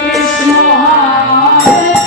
Krishna Hare